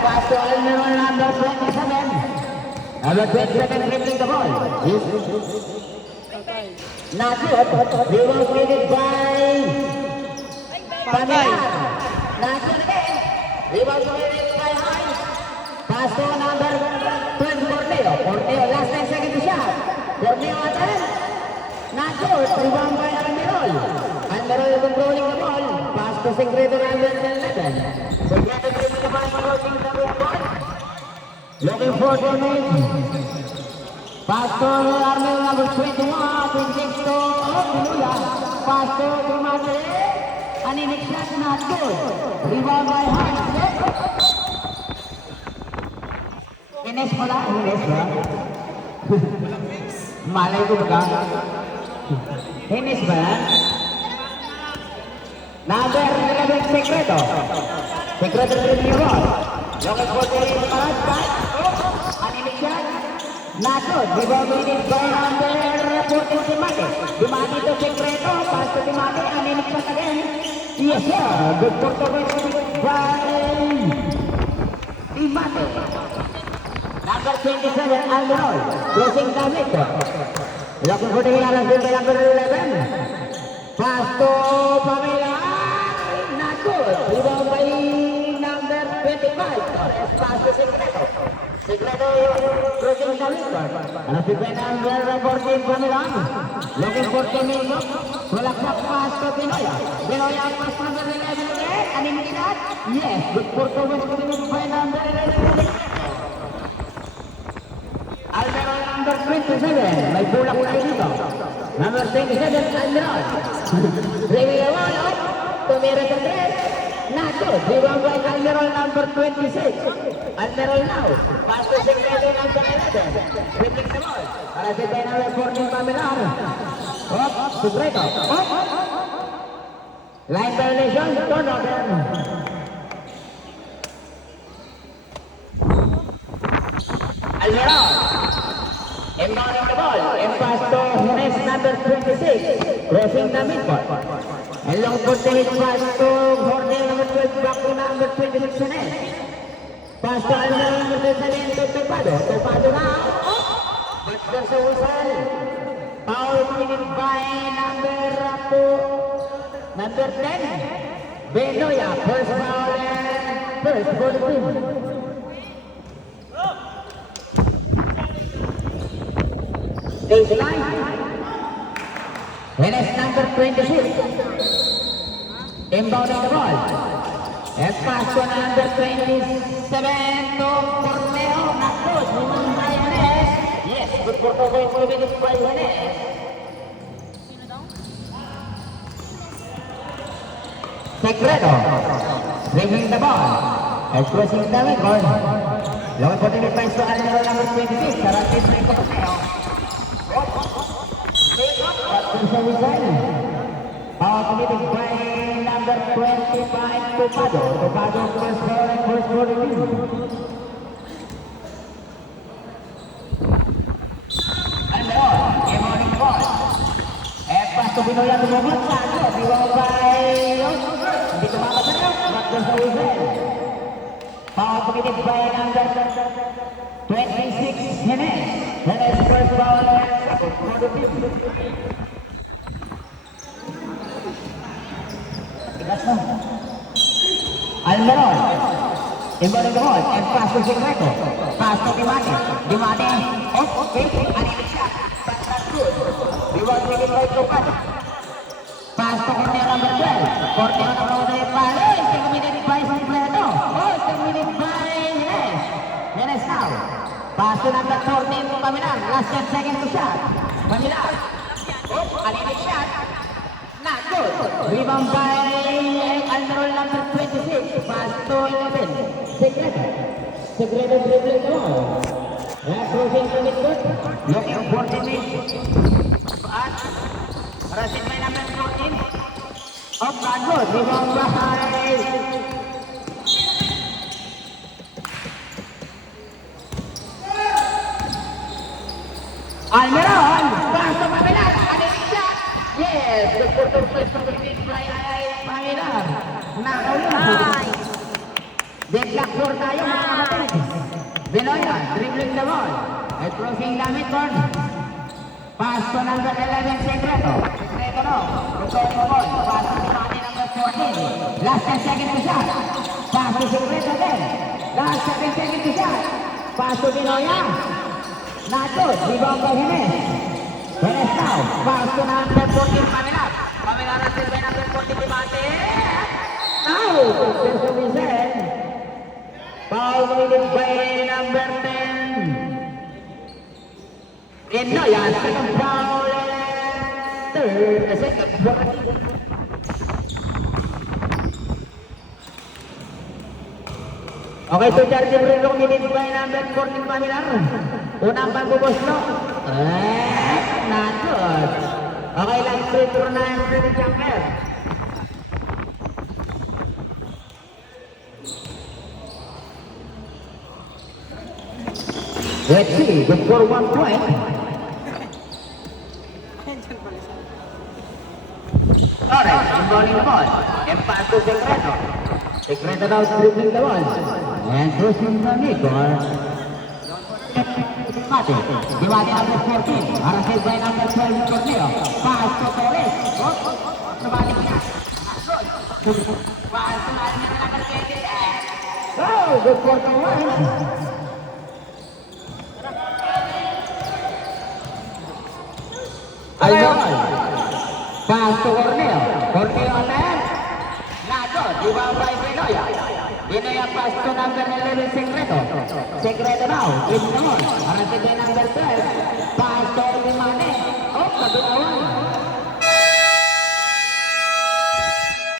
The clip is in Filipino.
Pass to Almiron, number 27. Number 27 dribbling the ball. Not good. Rebound created by Pamela. Not good again. Rebound created by Hines. Pass to number 12, Corneo. Corneo, last 10 seconds to shot. Corneo again. Not good. Rebound by Almiron. Almiron controlling the ball. Pass to Segredo, number 11. Segredo dribbling the ball, controlling the ball. Looking for the mid. Pass to Armel, number 21. 26 to Pinuya. Pass to Dumagre. Aninik shot, not good. Rebound by Hines. Ines pala. Ines ba? Malay ko ba? Ines ba? Number 11, Secreto. Secreto dribbling the ball. Looking for the pass back. Aninik shot. Not good. Rebound by number 14, Dimati. Dimati to Secreto. Pass to Dimati. Aninik shot again. Yes, sir. Good for the win by Dimati. Number 27, Almirol. Closing the mid. Looking for the Hilalang by number 11. Pass to Pamela. Not good. Rebound by number 25. Torres. Pass to Secreto. Secreto closing the mid. Hanapin by number 14, Pamela. Looking for Camilo. Walaksak pass to Pinoya. Pinoya pass number 11 again. Aninik shot. Yes. Good for the win by number 11. Almiron number 27. May bulak tayo dito. Number 27, Almiron. Bringing the ball up. Tumira sa 3. Not good. Rebound by Almiron number 26. Almiron now. Pass to Secreto number 11. Bringing the ball. Para sa number 14, Pamela. Up. Secreto. Up. Line violation. Turnover. Almiron. Inbounding the ball. And pass to Jerez number 26. Crossing the midcourt. And long footage pass to Jordan number 12. Back to number 26 Jerez. Pass to Almiron number 27 to Topado. Topado now. But there's a whistle. Foul committed by number 10. Benoya. First foul and first for the team. Baseline. Jerez number 26. Inbounding the ball. And pass to number 27 to Corneo. Not good. Rebound by Jerez. Yes, good for the ball committed by Jerez. Secreto. Bringing the ball. And crossing the midcourt. Long for the defense to Almiron number 26. Sarapin by Corneo. Power committed by number 25, Topado. Topado first ball and first ball review. Almiron, inbounding the ball. And pass to Pinoya to Mohamed Sano. Rebound by hindi tumakasarap. But there's a whistle. Power committed by number 26, Jerez. Jerez first ball and for the team. Almiron. Inbounding the ball and pass to Secreto. Pass to Dimati. Dimati. Okay. Aninik shot. But not good. Rebound taken by Topado. Pass to Corneo number 12. Corneo number 5. Committed by Secreto. Committed by Jerez. Jerez now. Pass to number 14, Pamela. Last 10 seconds to shot. Pamela. Aninik shot. Not good. Rebound by Almiron number 26. Pass to 11. Secreto. Secreto dribbling the ball. Crossing the midcourt. Looking for the mid. Rushing by number 14. Not good. Rebound by Almiron. Pass to Pamela. Aninik shot. Yes. Good for the first of the mid by Pamela. Nakaw yun. Deadlock 4 tayo mga kapatid. Benoya, dribbling the ball. At crossing the midcourt. Pass to number 11, Secreto. Secreto no. Return the ball. Pass to Dimate number 14. Last 10 seconds to shot. Pass to Secreto again. Last 7 seconds to shot. Pass to Benoya. Nato, rebound by Jimenez. Jimenez now. Pass to number 14, Pamilar. Pamilar assist by number 14, Dimate. Now, there's a whistle. Foul committed by number 10. Benoya, second foul. Second foul. Okay, so charging rin committed by number 14, Pamilar. Unang pagbuboslo. Not good. Okay, line free throw na yung free jumper. Let's see, good for 1 point. Alright, involving the ball. And pass to Secreto. Secreto now dribbling the ball. And crossing the midcourt. Dimate number 14. Arrested by number 12, Corneo. Pass to Torres. Nabalik niya. Pass to number 20. Oh, good for 1. Ayun. Pass to Corneo. Corneo ulit. Nato, rebound by Benoya. Benoya pass to number 11, Secreto. Secreto now, in the ball. Arrested by number 12. Pass to Dimate. Oh, kabitawan.